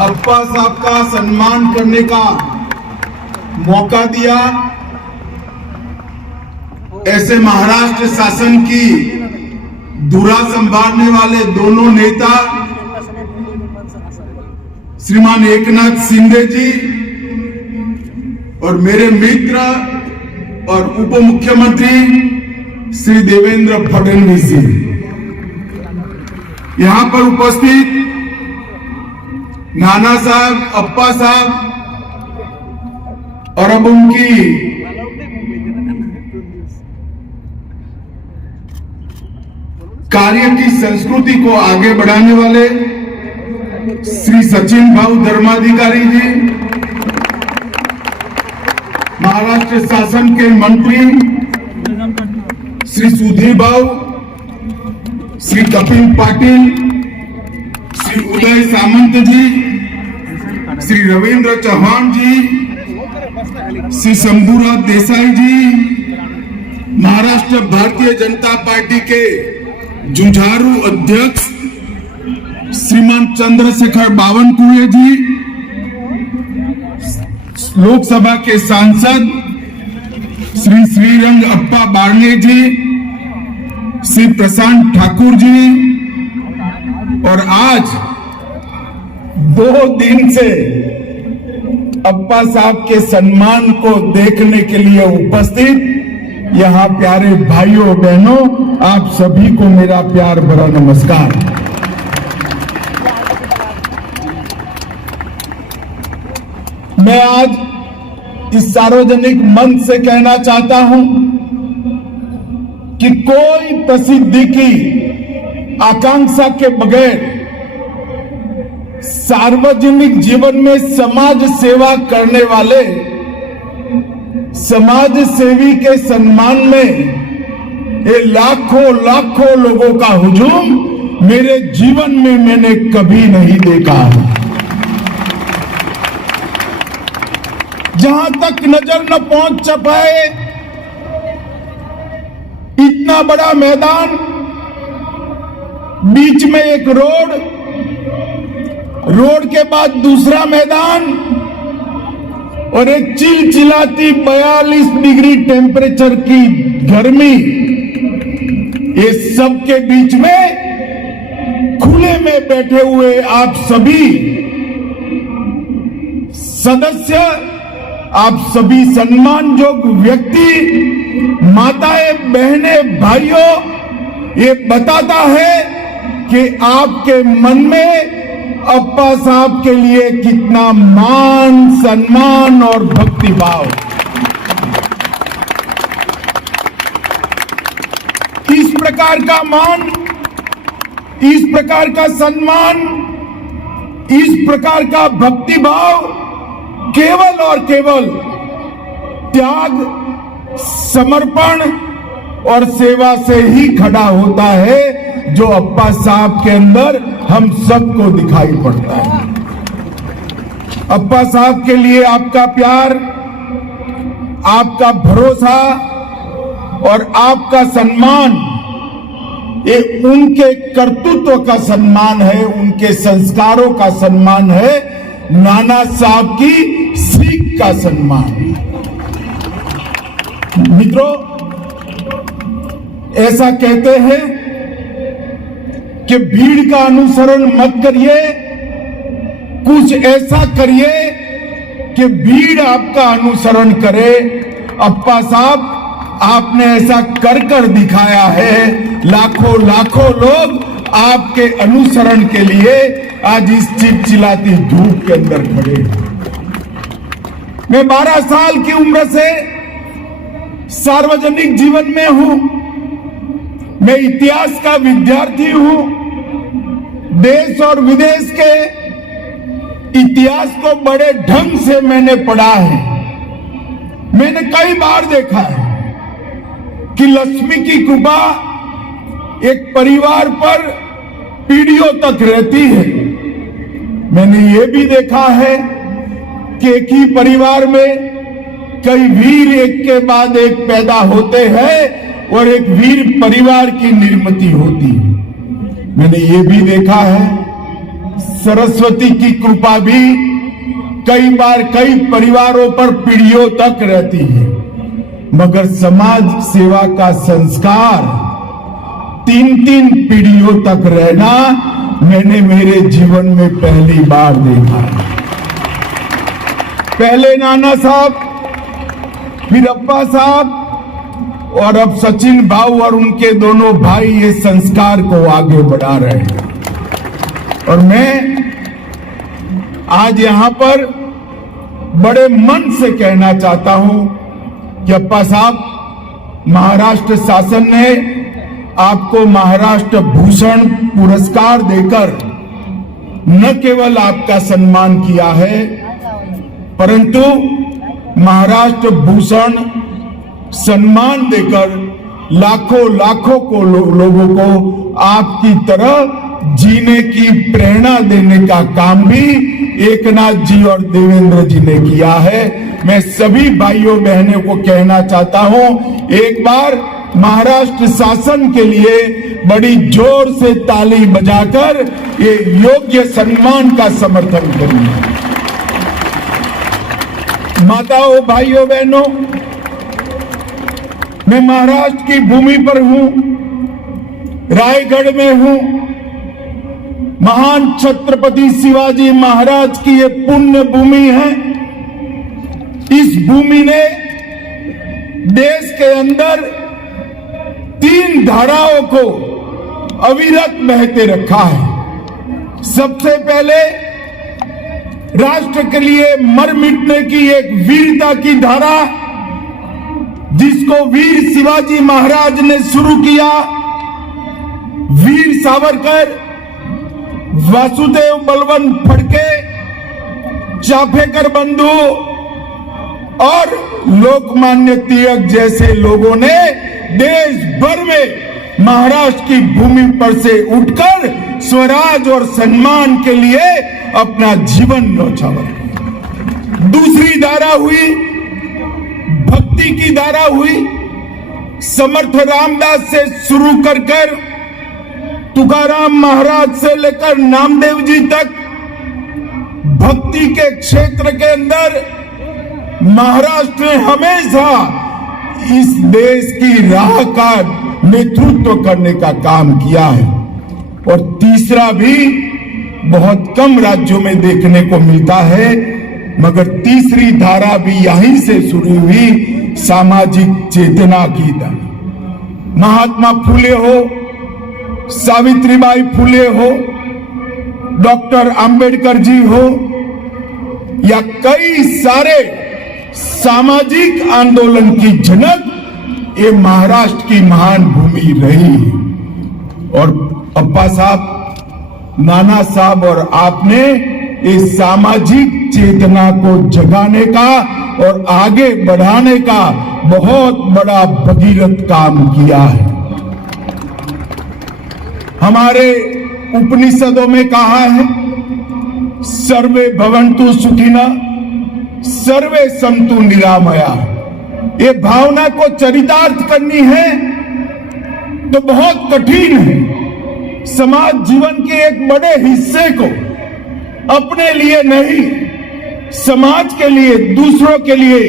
अप्पा साहब का सम्मान करने का मौका दिया। ऐसे महाराष्ट्र शासन की धुरा संभालने वाले दोनों नेता श्रीमान एकनाथ शिंदे जी और मेरे मित्र और उप मुख्यमंत्री श्री देवेंद्र फडणवीस जी, यहां पर उपस्थित नाना साहब, अप्पा साहब और अब उनकी कार्य की संस्कृति को आगे बढ़ाने वाले श्री सचिन भाऊ धर्माधिकारी जी, महाराष्ट्र शासन के मंत्री श्री सुधीर भाऊ, श्री कपिल पाटिल, श्री उदय सामंत जी, श्री रविंद्र चौहान जी, श्री शंभूराज देसाई जी, महाराष्ट्र भारतीय जनता पार्टी के जुझारू अध्यक्ष श्रीमान चंद्रशेखर बावनकुळे जी, लोकसभा के सांसद श्री श्रीरंग अप्पा बारणे जी, श्री प्रशांत ठाकुर जी, और आज 2 दिन से अप्पा साहब के सम्मान को देखने के लिए उपस्थित यहाँ प्यारे भाइयों बहनों, आप सभी को मेरा प्यार भरा नमस्कार। मैं आज इस सार्वजनिक मंच से कहना चाहता हूं कि कोई प्रसिद्धि की आकांक्षा के बगैर सार्वजनिक जीवन में समाज सेवा करने वाले समाज सेवी के सम्मान में ये लाखों लाखों लोगों का हुजूम मेरे जीवन में मैंने कभी नहीं देखा। जहां तक नजर न पहुंच पाए इतना बड़ा मैदान, बीच में एक रोड के बाद दूसरा मैदान और एक चिलचिलाती 42 डिग्री टेम्परेचर की गर्मी, ये सब के बीच में खुले में बैठे हुए आप सभी सदस्य, आप सभी सम्मानयोग्य व्यक्ति, माताएं, बहनें, भाइयों, ये बताता है कि आपके मन में अप्पा साहब के लिए कितना मान, सम्मान और भक्तिभाव। इस प्रकार का मान, इस प्रकार का सम्मान, इस प्रकार का भक्तिभाव केवल और केवल त्याग, समर्पण और सेवा से ही खड़ा होता है, जो अप्पा साहब के अंदर हम सबको दिखाई पड़ता है। अप्पा साहब के लिए आपका प्यार, आपका भरोसा और आपका सम्मान, ये उनके कर्तृत्व का सम्मान है, उनके संस्कारों का सम्मान है, नाना साहब की सीख का सम्मान। मित्रों, ऐसा कहते हैं कि भीड़ का अनुसरण मत करिए, कुछ ऐसा करिए कि भीड़ आपका अनुसरण करे। अप्पा साहब, आपने ऐसा कर दिखाया है। लाखों लाखों लोग आपके अनुसरण के लिए आज इस चिलचिलाती धूप के अंदर खड़े। मैं 12 साल की उम्र से सार्वजनिक जीवन में हूं। मैं इतिहास का विद्यार्थी हूं। देश और विदेश के इतिहास को बड़े ढंग से मैंने पढ़ा है। मैंने कई बार देखा है कि लक्ष्मी की कृपा एक परिवार पर पीढ़ियों तक रहती है। मैंने ये भी देखा है कि एक ही परिवार में कई वीर एक के बाद एक पैदा होते हैं और एक वीर परिवार की निर्मिति होती है। मैंने ये भी देखा है सरस्वती की कृपा भी कई बार कई परिवारों पर पीढ़ियों तक रहती है, मगर समाज सेवा का संस्कार 3-3 पीढ़ियों तक रहना मैंने मेरे जीवन में पहली बार देखा। पहले नाना साहब, फिर अप्पा साहब और अब सचिन भाऊ और उनके दोनों भाई ये संस्कार को आगे बढ़ा रहे हैं। और मैं आज यहां पर बड़े मन से कहना चाहता हूं कि अप्पा साहब, महाराष्ट्र शासन ने आपको महाराष्ट्र भूषण पुरस्कार देकर न केवल आपका सम्मान किया है, परंतु महाराष्ट्र भूषण सम्मान देकर लाखों को लोगों को आपकी तरह जीने की प्रेरणा देने का काम भी एकनाथ जी और देवेंद्र जी ने किया है। मैं सभी भाइयों बहनों को कहना चाहता हूं, एक बार महाराष्ट्र शासन के लिए बड़ी जोर से ताली बजाकर ये योग्य सम्मान का समर्थन करिए। माताओं, भाइयों बहनों, मैं महाराष्ट्र की भूमि पर हूं, रायगढ़ में हूं। महान छत्रपति शिवाजी महाराज की ये पुण्य भूमि है। इस भूमि ने देश के अंदर 3 धाराओं को अविरत बहते रखा है। सबसे पहले राष्ट्र के लिए मर मिटने की एक वीरता की धारा, जिसको वीर शिवाजी महाराज ने शुरू किया। वीर सावरकर, वासुदेव बलवंत फड़के, चाफेकर बंधु और लोकमान्य तिलक जैसे लोगों ने देश भर में महाराष्ट्र की भूमि पर से उठकर स्वराज और सम्मान के लिए अपना जीवन न्यौछावर। दूसरी धारा हुई भक्ति की धारा हुई। समर्थ रामदास से शुरू कर तुकाराम महाराज से लेकर नामदेव जी तक भक्ति के क्षेत्र के अंदर महाराष्ट्र ने हमेशा इस देश की राह का नेतृत्व करने का काम किया है। और तीसरा भी बहुत कम राज्यों में देखने को मिलता है, मगर तीसरी धारा भी यहीं से शुरू हुई, सामाजिक चेतना की धारा। महात्मा फुले हो, सावित्रीबाई फुले हो, डॉक्टर अंबेडकर जी हो, या कई सारे सामाजिक आंदोलन की जनक ये महाराष्ट्र की महान भूमि रही। और अप्पा साहब, नाना साहब और आपने इस सामाजिक चेतना को जगाने का और आगे बढ़ाने का बहुत बड़ा भगीरथ काम किया है। हमारे उपनिषदों में कहा है, सर्वे भवन्तु सुखिनः सर्वे सन्तु निरामया। ये भावना को चरितार्थ करनी है तो बहुत कठिन है। समाज जीवन के एक बड़े हिस्से को अपने लिए नहीं, समाज के लिए, दूसरों के लिए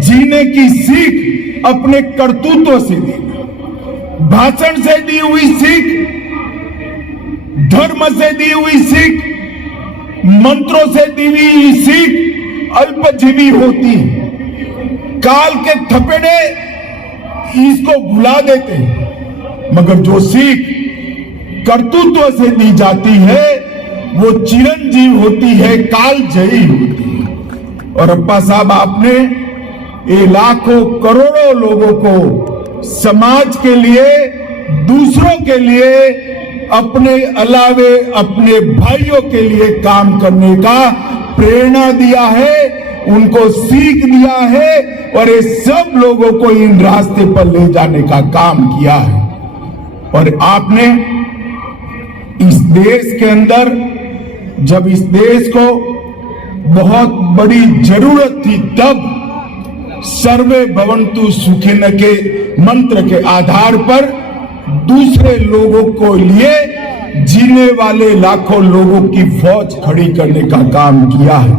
जीने की सीख अपने करतूतों से दी, भाषण से दी हुई सीख, धर्म से दी हुई सीख, मंत्रों से दी हुई सीख अल्पजीवी होती है। काल के थपेड़े इसको भुला देते हैं, मगर जो सीख कर्तृत्व से दी जाती है वो चिरंजीव होती है, काल जयी होती है। और अप्पा साहब, आपने ये लाखों करोड़ों लोगों को समाज के लिए, दूसरों के लिए, अपने अलावे अपने भाइयों के लिए काम करने का प्रेरणा दिया है, उनको सीख दिया है और ये सब लोगों को इन रास्ते पर ले जाने का काम किया है। और आपने इस देश के अंदर, जब इस देश को बहुत बड़ी जरूरत थी, तब सर्वे भवन्तु सुखिनः के मंत्र के आधार पर दूसरे लोगों को लिए जीने वाले लाखों लोगों की फौज खड़ी करने का काम किया है।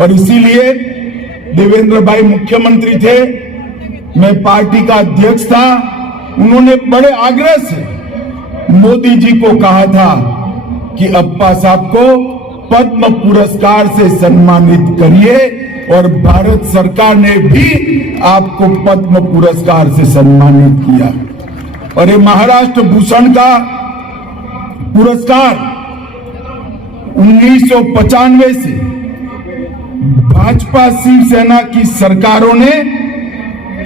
और इसीलिए देवेंद्र भाई मुख्यमंत्री थे, मैं पार्टी का अध्यक्ष था, उन्होंने बड़े आग्रह से मोदी जी को कहा था कि अप्पा साहब को पद्म पुरस्कार से सम्मानित करिए, और भारत सरकार ने भी आपको पद्म पुरस्कार से सम्मानित किया। और ये महाराष्ट्र भूषण का पुरस्कार 1995 से भाजपा शिवसेना की सरकारों ने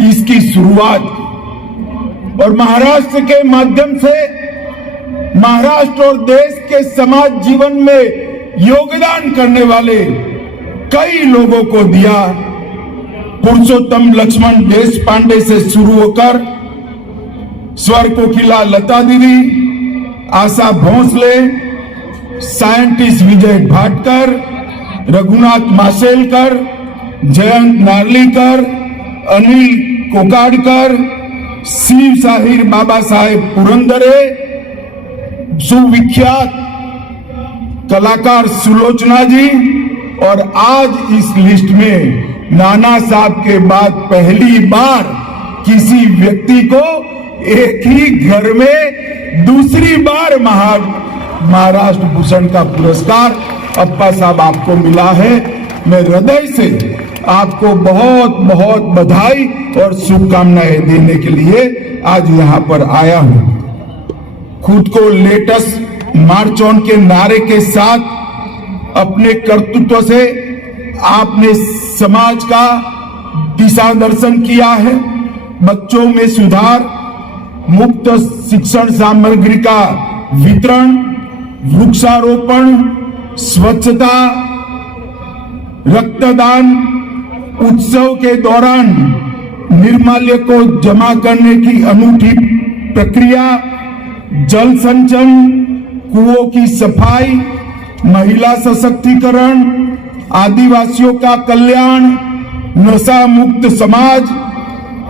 इसकी शुरुआत की, और महाराष्ट्र के माध्यम से महाराष्ट्र और देश के समाज जीवन में योगदान करने वाले कई लोगों को दिया। पुरुषोत्तम लक्ष्मण देशपांडे से शुरू होकर स्वर कोकिला लता दीदी, आशा भोसले, साइंटिस्ट विजय भाटकर, रघुनाथ माशेलकर, जयंत नार्लीकर, अनिल कोकाडकर, शिव शाहीर बाबा साहेब पुरंदरे, सुविख्यात कलाकार सुलोचना जी, और आज इस लिस्ट में नाना साहब के बाद पहली बार किसी व्यक्ति को एक ही घर में दूसरी बार महाराष्ट्र भूषण का पुरस्कार अप्पा साहब आपको मिला है। मैं हृदय से आपको बहुत बहुत बधाई और शुभकामनाएं देने के लिए आज यहाँ पर आया हूं। खुद को लेटेस्ट मार्च ऑन के नारे के साथ अपने कर्तृत्व से आपने समाज का दिशा दर्शन किया है। बच्चों में सुधार, मुफ्त शिक्षण सामग्री का वितरण, वृक्षारोपण, स्वच्छता, रक्तदान, उत्सव के दौरान निर्माल्य को जमा करने की अनूठी प्रक्रिया, जल संचयन, कुओं की सफाई, महिला सशक्तिकरण, आदिवासियों का कल्याण, नशा मुक्त समाज,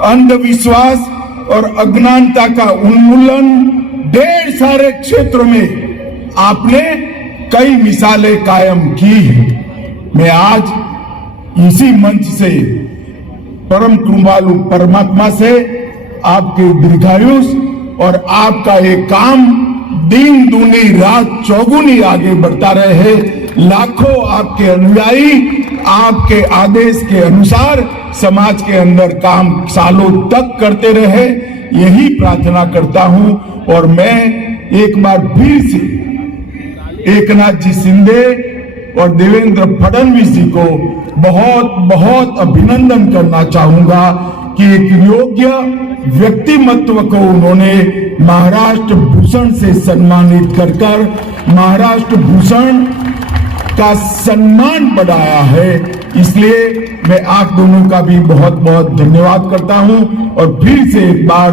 अंधविश्वास और अज्ञानता का उन्मूलन, ढेर सारे क्षेत्रों में आपने कई मिसालें कायम की हैं। मैं आज इसी मंच से परम कृपालु परमात्मा से आपके दीर्घायुष और आपका ये काम दिन दूनी रात चौगुनी आगे बढ़ता रहे। लाखों आपके अनुयायी आपके आदेश के अनुसार समाज के अंदर काम सालों तक करते रहे, यही प्रार्थना करता हूं। और मैं एक बार फिर से एकनाथ जी शिंदे और देवेंद्र फडणवीस जी को बहुत बहुत अभिनंदन करना चाहूंगा कि एक योग्य व्यक्तिमत्व को उन्होंने महाराष्ट्र भूषण से सम्मानित कर महाराष्ट्र भूषण का सम्मान बढ़ाया है। इसलिए मैं आप दोनों का भी बहुत बहुत धन्यवाद करता हूं और फिर से एक बार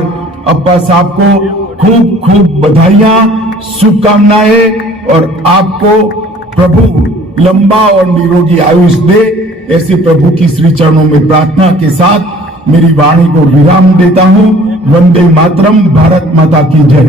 अप्पा साहब को खूब खूब बधाइयां, शुभकामनाएं और आपको प्रभु लंबा और निरोगी आयुष दे, ऐसे प्रभु की श्री चरणों में प्रार्थना के साथ मेरी वाणी को विराम देता हूं। वंदे मातरम, भारत माता की जय।